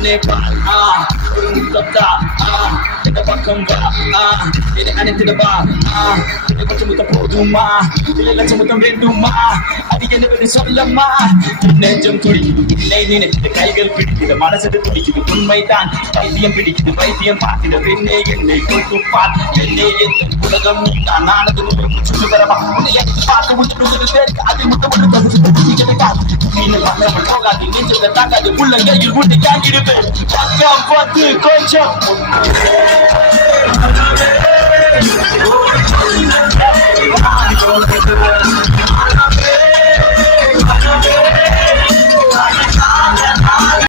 என்னை பார் ஒரு முத்தம் தா இந்த பக்கம் வா என்னை அணைத்திட வா என்னை கொஞ்சம் முத்தம் போதுமா இல்லை லட்சம் முத்தம் வேண்டுமா அது என்னவென்று சொல்லம்மா நெஞ்சம் துடிக்குது இல்லை நினைத்து கைகள் பிடிக்குது மனசு துடிக்குது உண்மைதான் வைத்தியம் பிடிக்குது வைத்தியம் பார்க்கிற பெண்ணே என்னை கொண்டு பார் என்னை எந்த உலகம் நான் நானது சுற்றி வரமா உன்னை பார்த்து முட்டு அது முட்டை போகாது நீச்சல் தாக்காது உள்ள கையில் ஊட்டி காக்கிருப்பேன் பக்கம் பார்த்து கொஞ்சம்